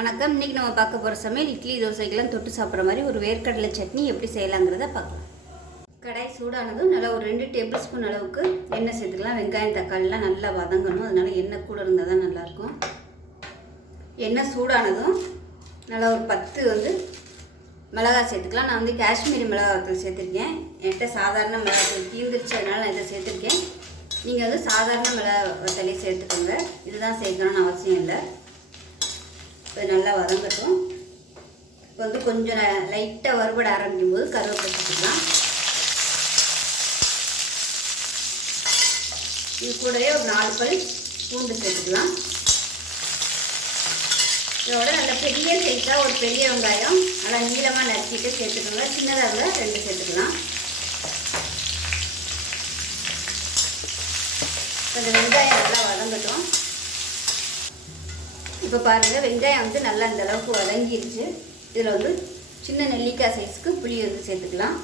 வணக்கம். இன்றைக்கி நம்ம பார்க்க போகிற சமையல் இட்லி தோசைக்கெல்லாம் தொட்டு சாப்பிட்ற மாதிரி ஒரு வேர்க்கடலை சட்னி எப்படி செய்யலாங்கிறத பார்க்கலாம். கடாய் சூடானதும் நல்லா ஒரு 2 டேபிள் ஸ்பூன் அளவுக்கு எண்ணெய் சேர்த்துக்கலாம். வெங்காயம் தக்காளிலாம் நல்லா வதங்கணும், அதனால் எண்ணெய் கூட இருந்தால் தான் நல்லாயிருக்கும். எண்ணெய் சூடானதும் நல்லா ஒரு 10 மிளகாய் சேர்த்துக்கலாம். நான் காஷ்மீரி மிளகாய் சேர்த்துருக்கேன். என்கிட்ட சாதாரண மிளகாய் தீர்ந்துருச்சு, அதனால் நான் இதை சேர்த்துருக்கேன். நீங்கள் சாதாரண மிளகாய் சேர்த்துக்கோங்க. இதுதான் சேர்க்கணும்னு அவசியம் இல்லை. இப்போ நல்லா வதங்கட்டும். இப்போ கொஞ்சம் லைட்டாக வறுபட ஆரம்பிக்கும் போது கருவேப்பிலை சேர்த்துக்கலாம். இது கூடவே ஒரு 4 பல் பூண்டு சேர்த்துக்கலாம். இதோட நல்ல பெரிய சைஸாக ஒரு பெரிய வெங்காயம் நல்லா நீளமாக நறுக்கிட்டு சேர்த்துக்கோங்க. சின்னதாக இருந்தால் 2 சேர்த்துக்கலாம். அந்த வெங்காயம் நல்லா வதங்கட்டும். இப்போ பாருங்கள், வெங்காயம் நல்லா இந்த அளவுக்கு வதங்கிடுச்சு. இதில் சின்ன நெல்லிக்காய் சைஸ்க்கு புளி சேர்த்துக்கலாம்.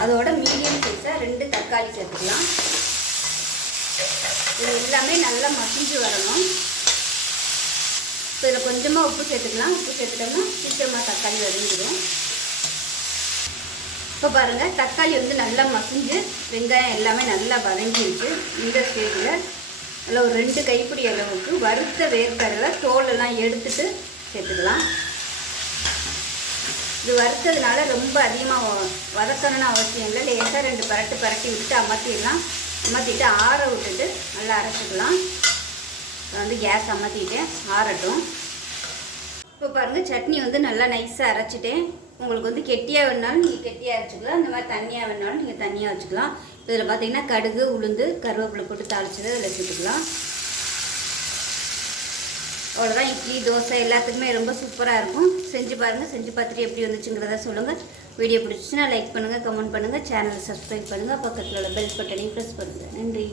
அதோட மீடியம் சைஸாக 2 தக்காளி சேர்த்துக்கலாம். இது எல்லாமே நல்லா மசிஞ்சு வரணும். இப்போ இதில் கொஞ்சமாக உப்பு சேர்த்துக்கலாம். உப்பு சேர்த்துட்டோம்னா சீக்கிரமாக தக்காளி வதங்கிடும். இப்போ பாருங்கள், தக்காளி நல்லா மசிஞ்சு வெங்காயம் எல்லாமே நல்லா வதங்கிடுச்சு. இந்த ஸ்டேஜில் நல்லா ஒரு 2 கைப்பிடி அளவுக்கு வறுத்த வேர்க்கடலை தோலெல்லாம் எடுத்துட்டு சேர்த்துக்கலாம். இது வறுத்ததுனால ரொம்ப அதிகமாக வதக்கணும்னு அவசியம் இல்லை. லேசாக 2 பரட்டி விட்டு அமர்த்திட்டு ஆற விட்டுட்டு நல்லா அரைச்சிக்கலாம். கேஸ் அமர்த்திட்டேன், ஆறட்டும். இப்போ பாருங்கள், சட்னி நல்லா நைஸாக அரைச்சிட்டேன். உங்களுக்கு கெட்டியாக வேணாலும் நீங்கள் கெட்டியாக அரைச்சிக்கலாம். இந்த மாதிரி தண்ணியாக வேணாலும் நீங்கள் தண்ணியாக வச்சுக்கலாம். இதில் பார்த்தீங்கன்னா கடுகு, உளுந்து, கருவேப்பிலை போட்டு தாளிச்சதை இதில் சேர்த்துக்கலாம். அவ்வளோதான். இட்லி தோசை எல்லாத்துக்குமே ரொம்ப சூப்பராக இருக்கும். செஞ்சு பாருங்கள். செஞ்சு பார்த்துட்டு எப்படி வந்துச்சுங்கிறத சொல்லுங்கள். வீடியோ பிடிச்சிச்சுன்னா லைக் பண்ணுங்கள், கமெண்ட் பண்ணுங்கள், சேனலை சப்ஸ்கிரைப் பண்ணுங்கள், பக்கத்தில் உள்ள பெல் பட்டனையும் ப்ரெஸ் பண்ணுங்கள். நன்றி.